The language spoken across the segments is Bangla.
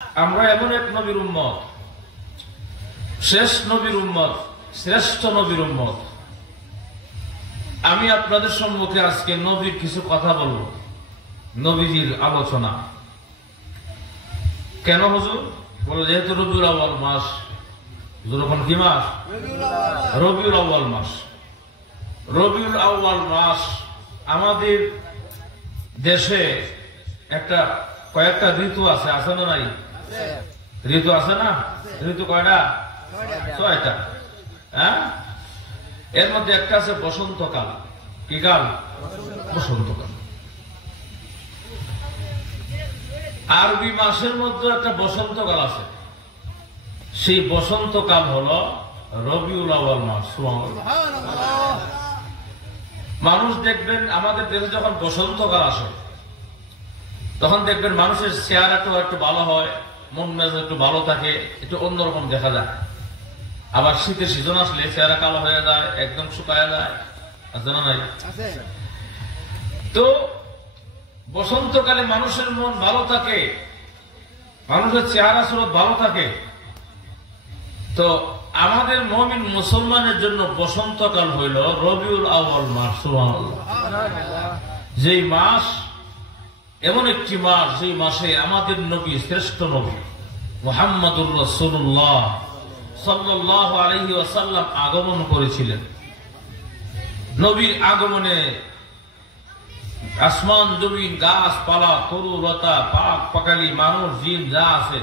আমরা এমন এক নবীর উম্মত, শেষ নবীর উম্মত, শ্রেষ্ঠ নবীর উম্মত। আমি আপনাদের সম্মুখে আজকে নবীর কিছু কথা বলবো, নবীজির আলোচনা। কেন হুজুর? বলে যেহেতু রবিউল আউয়াল মাস। যখন কি মাস? রবিউল আউয়াল মাস। রবিউল আউয়াল মাস আমাদের দেশে একটা কয়েকটা ঋতু আছে, আছে না নাই? ঋতু আছে না? ঋতু কয়টা? 6টা। হ্যাঁ, এর মধ্যে একটা আছে বসন্তকাল। কি কাল? বসন্তকাল। আরবি মাসের মধ্যে একটা বসন্তকাল আছে, সেই বসন্তকাল হলো রবিউল আউয়াল মাস। সুবহানাল্লাহ। মানুষ দেখবেন আমাদের দেশে যখন বসন্তকাল আসে তখন দেখবেন মানুষের চেহারাটা একটু ভালো হয়, মন মেজাজ একটু ভালো থাকে, একটু অন্যরকম দেখা যায়। আবার শীতের সিজন আসলে চেহারা কালো হয়ে যায়, একদম শুকায় যায়, আছে না নাই? তো বসন্তকালে মানুষের মন ভালো থাকে, মানুষের চেহারা স্বরূপ ভালো থাকে। তো আমাদের মুমিন মুসলমানের জন্য বসন্তকাল হইল রবিউল আউয়াল মাস। সুবহানাল্লাহ। যেই মাস এমন একটি মাস, যেই মাসে আমাদের নবী, শ্রেষ্ঠ নবী মুহাম্মদুর রাসূলুল্লাহ সাল্লাল্লাহু আলাইহি ওয়াসাল্লাম আগমন করেছিলেন। নবীর আগমনে আসমান জমিন, গাছপালা, তরু লতা, পাক পাকালি, মানুষ জিন যা আছে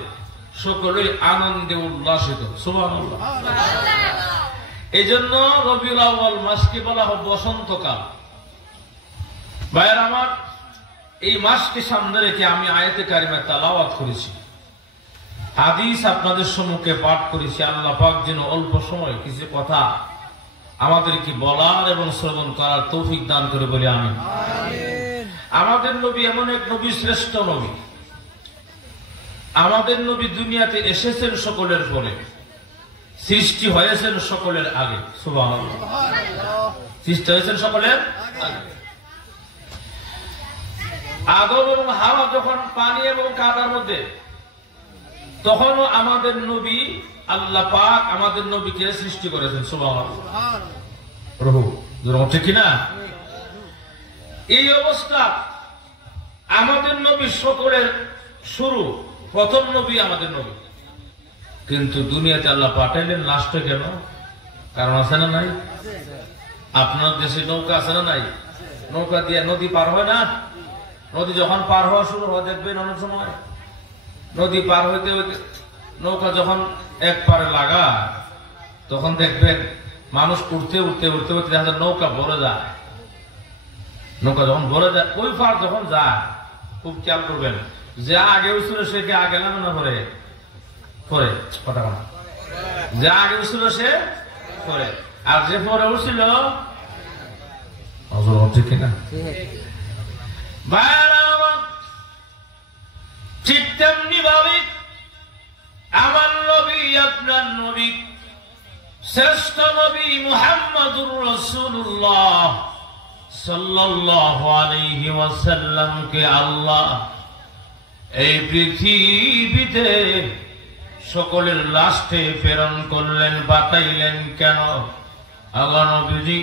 সকলেই আনন্দে উল্লাসিত। সুবহানাল্লাহ। এই জন্য রবিউল আউয়াল মাসকে বলা হয় বসন্তকাল। ভাইয়ের আমার, এই মাসকে সামনে রেখে আমি আয়াতে কারিমা তেলাওয়াত করেছি, হাদিস আপনাদের সম্মুখে পাঠ করেছি। আল্লাহ পাক যেন অল্প সময় কিছু কথা আমাদেরকে বলার এবং শ্রবণ করার তৌফিক দান করে বলি আমিন। আমাদের নবী এমন এক নবী, শ্রেষ্ঠ নবী। আমাদের নবী দুনিয়াতে এসেছেন সকলের পরে, সৃষ্টি হয়েছেন সকলের আগে। সুবহানাল্লাহ। সৃষ্টি হয়েছেন সকলের আগে। আদম এবং হাওয়া যখন পানি এবং কাদার মধ্যে, তখনও আমাদের নবী, আল্লাহ পাক আমাদের নবীকে সৃষ্টি করেছেন। সুবহানাল্লাহ। প্রভু ঠিক কিনা? এই অবস্থা আমাদের নবী সকলের শুরু, প্রথম নবী আমাদের নবী। কিন্তু দুনিয়াতে আল্লাহ পাঠাইলেন লাস্টে কেন? কারণ আছে না নাই? আপনার দেশে নৌকা আছে না নাই? নৌকা দিয়ে নদী পার হয় না? নদী যখন পার হওয়া শুরু হয় দেখবেন অনেক সময় নদী পার হইতে হইতে নৌকা যখন এক পারে লাগা, তখন দেখবেন মানুষ উঠতে উঠতে উঠতে উঠতে নৌকা ভরে যায়। নৌকা যখন ভরে যায়, ওই পার যখন যায়, খুব খেয়াল করবেন, যে আগে উঠছিল সে কি আগে নামে না পরে? পরে কথা বলা। যে আগে উঠছিল সে পরে, আর যে পরে উঠছিল ঠিক কিনা? ঠিক তেমনি ভাবে আমার নবী, আপনার নবী, শ্রেষ্ঠ নবী মুহাম্মদুর রাসূলুল্লাহ সাল্লাল্লাহু আলাইহি ওয়াসাল্লামকে আল্লাহ এই পৃথিবীতে সকলের লাস্টে প্রেরণ করলেন, পাঠাইলেন কেন? আল্লাহ নবীজি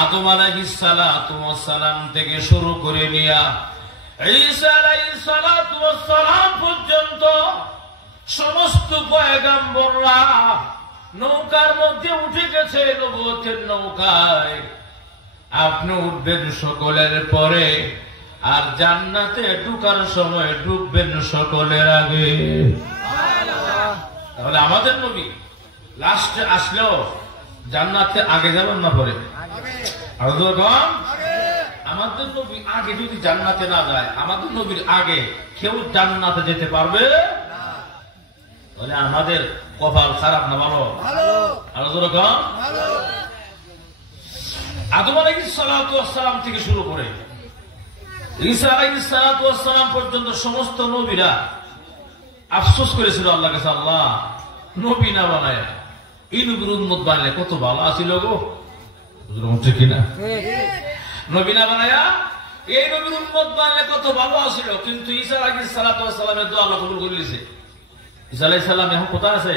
আদম আলাইহিস সালাতু ওয়াস সালাম থেকে শুরু করে নিয়া ঈসা আলাইহিস সালাতু ওয়াস সালাম পর্যন্ত সমস্ত পয়গম্বররা নৌকার মধ্যে উঠে গেছে, নবুয়তের নৌকায়। আপনি উঠবেন সকলের পরে, আর জান্নাতে ঢুকার সময় ঢুকবেন সকলের আগে। তাহলে আমাদের নবী লাস্টে আসলেও জান্নাতে আগে যাবেন না পরে? আমাদের নবী আগে যদি জান্নাতে না যায়, আমাদের নবীর আগে কেউ জান্নাতে যেতে পারবে? তাহলে আমাদের কপাল খারাপ না ভালো? আদম আলাইহিস সালাতু ওয়াস সালাম থেকে শুরু করে ঈসা আলাইহিস সালাতু ওয়াস সালাম পর্যন্ত সমস্ত নবীরা আফসোস করেছিল আল্লাহর কাছে, আল্লাহ নবী না বানায় এই নবীর উম্মত বানালে কত ভালো আছিল গো। ঠিক কিনা? নবী না বানায়া এই নবীর উম্মত বানালে কত ভালো আছিল। কিন্তু ঈসা আলাইহিস সালাতু ওয়াস সালামের দোয়া আল্লাহ কবুল করে নিয়েছে। ঈসা আলাইহিস সালাম এখন কোথায় আছে?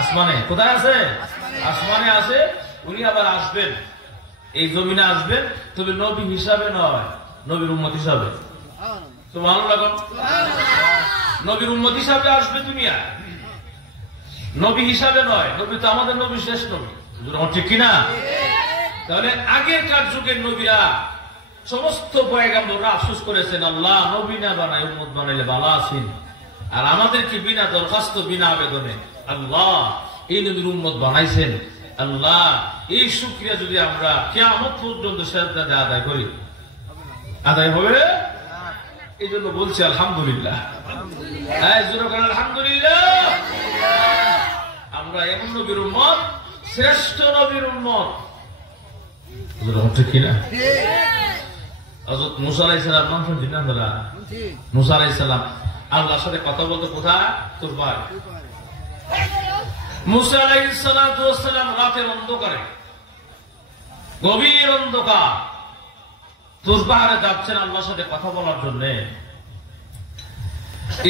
আসমানে। কোথায় আছে? আসমানে আছে। উনি আবার আসবেন, এই জমিনে আসবেন, তবে নবী হিসাবে নয়, নবীর উম্মত হিসাবে। সুবহানাল্লাহ। নবীর উম্মত হিসাবে আসবে দুনিয়া, নবী হিসাবে নয়। নবী তো আমাদের নবী, শেষ নবী, ঠিক কিনা? তাহলে আগেরকার যুগের নবীরা সমস্ত পয়গম্বররা আফসোস করেছেন, আল্লাহ নবী না বানাই উম্মত বানাইলে ভালো আছেন, আর আমাদেরকে বিনা দরখাস্ত বিনা আবেদনে আল্লাহ এই নবীর উম্মত বানাইছেন। আল্লাহ এই শুকরিয়া যদি আমরা কিয়ামত পর্যন্ত সেজদাতে আদায় করি, আদায় হবে? এই জন্য বলছি আলহামদুলিল্লাহ। আলহামদুলিল্লাহ, আমরা এমন নবীর উম্মত, শ্রেষ্ঠ নবীর উম্মত, ঠিক কিনা? হযরত মুসা আলাইহিস সালাম নাম শুনছেন না আপনারা? মুসা আলাইহিস সালাম আল্লাহর সাথে কথা বলতে কোথায়? তোর ভাই মুসা আলাইহিস সালাম রাতের অন্ধকারে, গভীর অন্ধকার, তুর পাহাড়ে যাচ্ছেন আল্লাহর সাথে কথা বলার জন্য।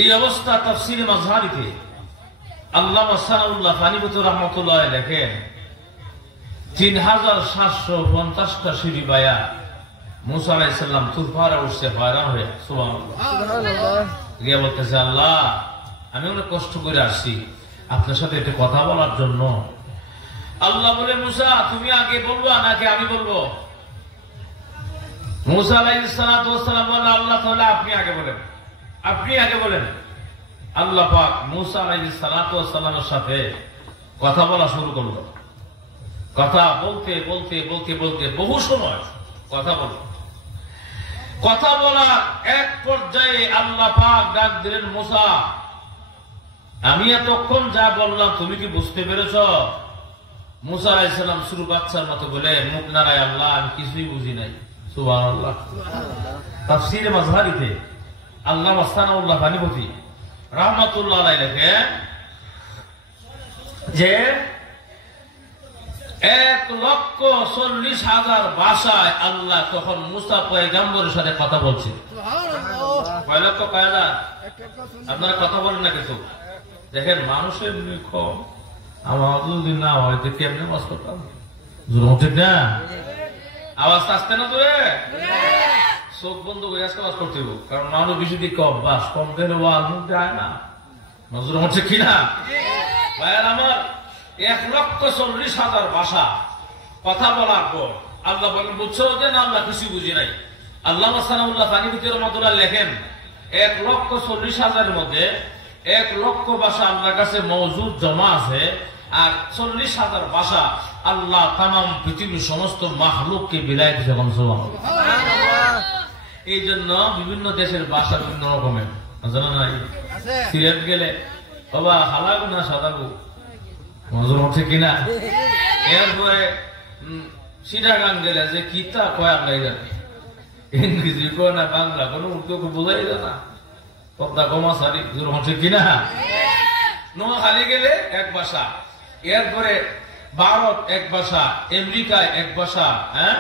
এই অবস্থা তাফসীরে মাযহারিতে আল্লামা সানাউল্লাহ ফানিবতী রাহমাতুল্লাহ লেখেন, 3750টা সিঁড়ি বায়া মুসা আলাইহিস সালাম তুর পাহাড়ে উঠছে হয়রান হয়ে। সুবহানাল্লাহ। গিয়ে বলতেছে, আল্লাহ আমি অনেক কষ্ট করে আসছি আপনার সাথে একটু কথা বলার জন্য। আল্লাহ বলে, মুসা তুমি আগে বলবা নাকি আমি বলবো? মুসা আলাইহিস সালাম বলে, আল্লাহ তাহলে আপনি আগে বলেন, আপনি আগে বলেন। আল্লাহ পাক মুসা আলাইহিস সালামের সাথে কথা বলা শুরু করলো। কথা বলতে বলতে বলতে বলতে বহু সময় কথা বলল। কথা বলার এক পর্যায়ে আল্লাহ পাক ডাক দিলেন, মুসা আমি এতক্ষণ যা বললাম তুমি কি বুঝতে পেরেছ? মুসা আলাইহিস সালাম শুরু বাচ্চার মতো বলে মুখ নাড়ায়, আল্লাহ আমি কিছুই বুঝি নাই। সুবহানাল্লাহ। তাফসীরে মাযহারিতে আল্লামা সানাউল্লাহ ফানিবতী রাহমাতুল্লাহ আলাইহি লেখেন যে 1,40,000 ভাষায় আল্লাহ তখন মুসা পয়গম্বরের সাথে কথা বলছে। কয় লক্ষ, কয় হাজার? আপনারা কথা বলেন না কিছু। দেখেন মানুষের কম, আমার যদি না হয় তো কেমনে বাস করতাম? ঠিক না? আওয়াজ আসতে না তোরে, চোখ বন্ধ করে আজকে বাস করতে হবে, কারণ মানুষ বেশি দিকে অভ্যাস, কম দিলে ওয়াজ মুখ যায় না। নজর হচ্ছে কিনা ভাইয়ার আমার? 1,40,000 ভাষা কথা বলার পর আল্লাহ বলেন, বুঝছো যে না আল্লাহ কিছু বুঝি নাই। আল্লামা সানাউল্লাহ ফানিবতী রাহমাতুল্লাহ লেখেন, 1,40,000 মধ্যে 1 লক্ষ ভাষা আল্লাহর কাছে মওজুদ জমা আছে, আর 40,000 ভাষা আল্লাহ তামাম পৃথিবীর সমস্ত মাখলুককে বিলায় দিয়েছে। এই জন্য বিভিন্ন দেশের ভাষা বিভিন্ন রকমের, জানা নাই? সিলেট গেলে বাবা হালাগু না সাদাগু, মজুর হচ্ছে কিনা? এরপরে চিটাগাং গেলে যে কিতা কয় আল্লাহ জানে, ইংরেজি কয় না বাংলা কোনো উর্দু বোঝাই যায় না, পদ্মা কমা সারি হচ্ছে কিনা? নোয়াখালী গেলে এক ভাষা, এরপরে ভারত এক ভাষা, আমেরিকায় এক ভাষা, হ্যাঁ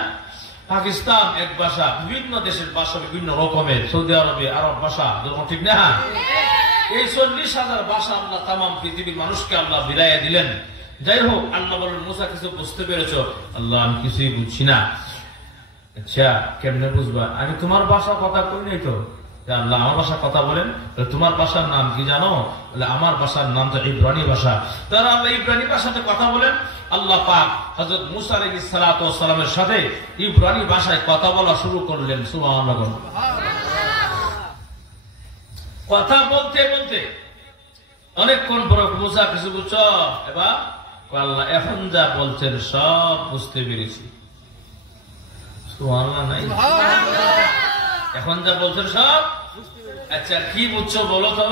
পাকিস্তান এক ভাষা, বিভিন্ন দেশের ভাষা বিভিন্ন রকমের, সৌদি আরবে আরব ভাষা, ঠিক না? এই 40,000 ভাষা আল্লাহ তামাম পৃথিবীর মানুষকে আল্লাহ বিলাইয়া দিলেন। যাই হোক, আল্লাহ বলেন, মুসা কিছু বুঝতে পেরেছ? আল্লাহ আমি কিছুই বুঝছি না। আচ্ছা কেমনে বুঝবা? আমি তোমার ভাষা কথা কই নাই তো। আল্লাহ আমার ভাষা কথা বলেন, তোমার ভাষার নাম কি জানো? আমার ভাষার নাম তো ইব্রানি ভাষা। তারা আল্লাহ ইব্রানি ভাষাতে কথা বলেন। আল্লাহ পাক হযরত মুসা আলাইহিস সালামের সাথে ইব্রানি ভাষায় কথা বলা শুরু করলেন। সুবহানাল্লাহ। কথা বলতে বলতে অনেকক্ষণ পর মুসা কিছু বুঝছো? এবার আল্লাহ এখন যা বলছেন সব বুঝতে পেরেছি। সুবহানাল্লাহ নাই? এখন যা বলছেন সব। আচ্ছা কি বুঝছো বলো তো?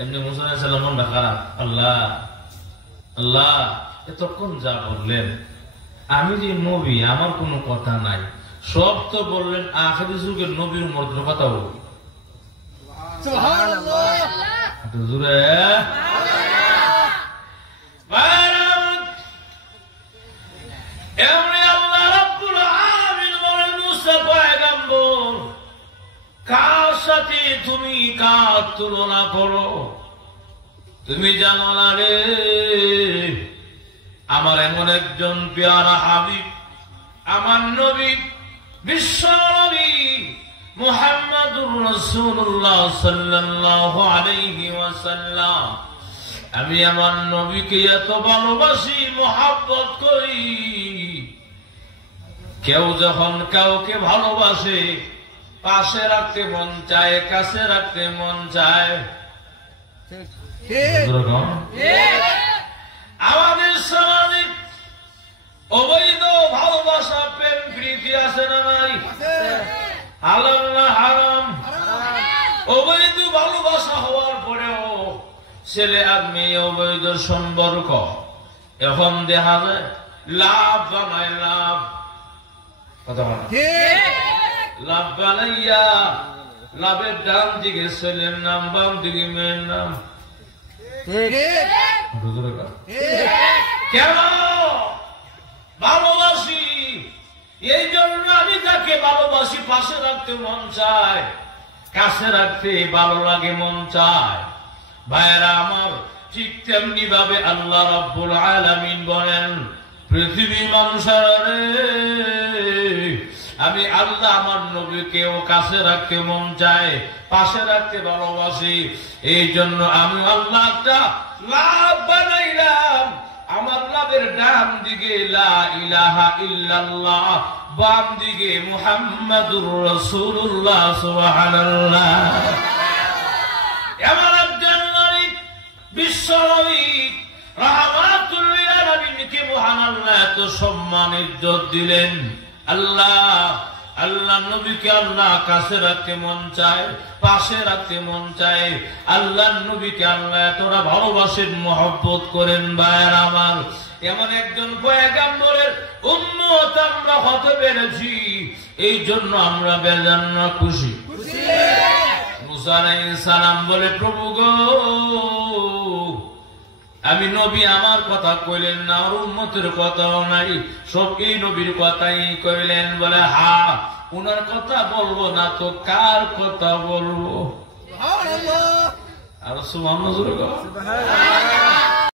এমনি মুসা আলাইহিস সালাম মনটা খারাপ। আল্লাহ আল্লাহ এতক্ষণ যা বললেন, আমি যে নবী আমার কোনো কথা নাই, সব তো বললেন আখির যুগের নবীর মর্যাদার কথা বলবো। সুবহানাল্লাহ। জোরে এমনি আল্লাহ রাব্বুল আলামিন বলেন, মুসা পয়গম্বর কার সাথে তুমি কার তুলনা করো? তুমি জানো না রে, আমার এমন একজন পেয়ারা হাবিব, আমার নবী, বিশ্ব নবী মুহাম্মাদুর রাসূলুল্লাহ সাল্লাল্লাহু আলাইহি ওয়াসাল্লাম, আমি আমার নবীকে এত ভালোবাসি, মহব্বত করি। কেউ যখন কাউকে ভালোবাসে, পাশে রাখতে মন চায়, কাছে রাখতে মন চায়। আমাদের সমাজে অবৈধ ভালোবাসা, প্রেম প্রীতি আছে না নাই? হালাল না হারাম? অবৈধ ভালোবাসা হওয়ার পরেও ছেলে আর মেয়ে অবৈধ সম্পর্ক, এখন দেখা যায় লাভ বানায়, লাভ লাভ বানাইয়া লাভের ডান দিকে ছেলের নাম, বাম দিকে মেয়ের নাম। কেন ভালোবাসি? এই জন্য আমি তাকে ভালোবাসি, পাশে রাখতে মন চায়, কাছে রাখতে ভালো লাগে, মন চায়। ভাইয়েরা আমার, ঠিক তেমনি ভাবে আল্লাহ রাব্বুল আলামিন বলেন, পৃথিবী মানুষেরা, আমি আল্লাহ আমার নবীকেও কাছে রাখতে মন চায়, পাশে রাখতে ভালোবাসি। এই জন্য আমি আল্লাহ একটা লাভ বানাইলাম। আমার লাভের ডান দিকে লা ইলাহা ইল্লাল্লাহ, বাম দিকে মুহাম্মাদুর রাসূলুল্লাহ। সুবহানাল্লাহ। এমন একজন নবী, বিশ্ব নবী, রাহমাতুল লিল আলামিনকে মহান আল্লাহ এত সম্মান ইজ্জত দিলেন। আল্লাহ নবীকে আল্লাহ কাছে রাখতে মন চায়, পাশে রাখতে মন চায়। আল্লাহ নবীকে আল্লাহ এতটা ভালোবাসেন, মহব্বত করেন। ভাইয়ের আমার, এমন একজন পয়গম্বরের উম্মত আমরা হতে পেরেছি, এই জন্য আমরা বেজান না খুশি? মুসা আলাইহিস সালাম বলে, প্রভু গো, আমি নবী আমার কথা কইলেন না, আর উম্মতের কথাও নাই, সব এই নবীর কথাই কইলেন। বলে, হা, উনার কথা বলবো না তো কার কথা বলবো? আর সুবহানাল্লাহ।